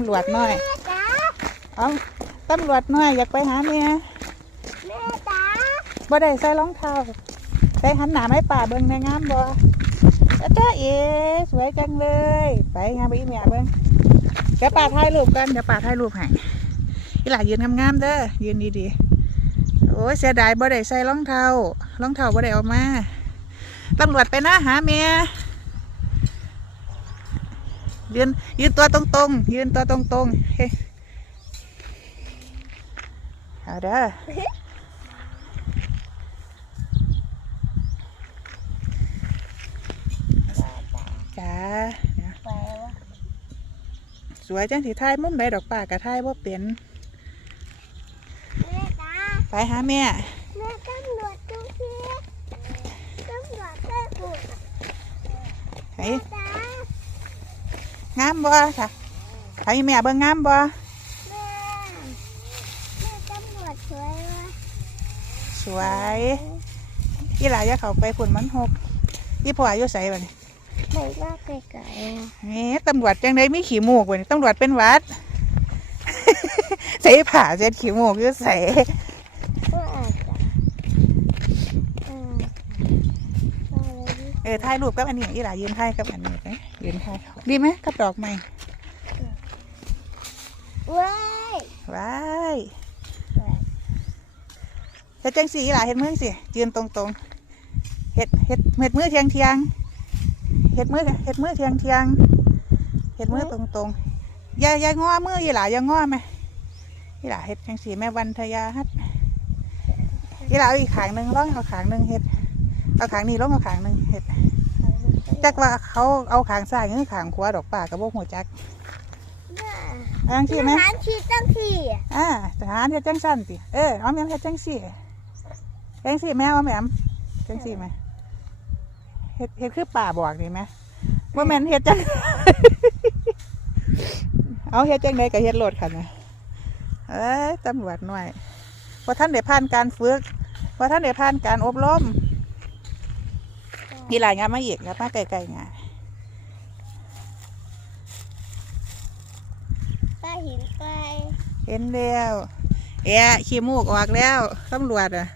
ำรวจน้อยแม่จ๋าเอาตำรวจน้อยอยากไปหาเมียแม่จ๋าบ่ได้ใส่รองเท้าใส่หันหน้าไม่ป่าเบิ่งในงามบ่จ้าจ้าเอ๋สวยจังเลย ไปงามไปอีเมียเบิ่งเดี๋ยวป่าถ่ายรูปกันเดี๋ยวป่าถ่ายรูปให้อีหล่ายืนงามๆเด้อยืนดีๆโอ้ยเสียดายบ่ได้ใส่รองเท้ารองเท้าบ่ได้เออกมาตำรวจไปนะหาเมีย ยืนยืนตัวตรงๆยืนตัวตรงๆเฮ้ยเอาเด้อจ้าเดี๋ยวไปวะสวยจังสีไทยมุมใดดอกป่ากะไทยว่าเป็นแม่จ๋าไปหาแม่แม่ตำรวจจุ๊พี่ตำรวจได้บุญไห้แม่จ๋า งามบ่ค่ะไห้แม่เบิ่งงามบ่แม่แม่ตำรวจสวยวะสวยอีหลายอย่าเข้าไปฝุ่นมันหกอีพ่ออายุใส่บ่นี่ไม่ว่าไกลๆอะนี่ตำรวจจังไดมีขี้มูกบ่นี่ตำรวจเป็นหวัดใส่ผ้าเช็ดขี้มูกอยู่ใส่ว่าอาจจะเอออะไรดีเออถ่ายรูปกับอันนี้อีหลายืนถ่ายกับอันนี้ไป ยืนถ่ายดีไหมกับดอกไม้เว้ยว้ายเฮ็ดจังสีอีหลาเฮ็ดมือสิยืนตรงๆเฮ็ดเฮ็ดเฮ็ดมือเทียงเทียงๆเฮ็ดมือเฮ็ดมือเทียงเทียงๆเฮ็ดมือตรงๆอย่าอย่างอมืออีหลาอย่างอไหมอีหลาเฮ็ดจังสีแม่วันทยาฮัดอีหลาเอาอีกขางหนึ่งร้องเอาขางหนึ่งเฮ็ดเอาขางนี้ร้องเอาขางหนึ่งเฮ็ด จักว่าเขาเอาขางซ้ายหรือขางขวาดอกป่ากับพวกหัวจักอังทสีไหมหารชีตั้งที่อ่าทหารเฮ็ดจังสั้นติเออเอาแม่มเฮ็ดจังสี่จังสี่แม่เอาแม่มจังสี่ไหมเฮ็ดเฮ็ดคือป่าบอกนี่ไหมว่าแม่นเฮ็ดจังเอาเฮ็ดจังใดก็เฮ็ดโลดค่ะนะเอ้ยตำรวจหน่อยพอท่านได้ผ่านการฝึกพอท่านได้ผ่านการอบรม มีหลายงานมาอีกงานมาไกลๆงานป้าหินไปเห็นแล้วแอะขี้มูกออกแล้วตำรวจอะ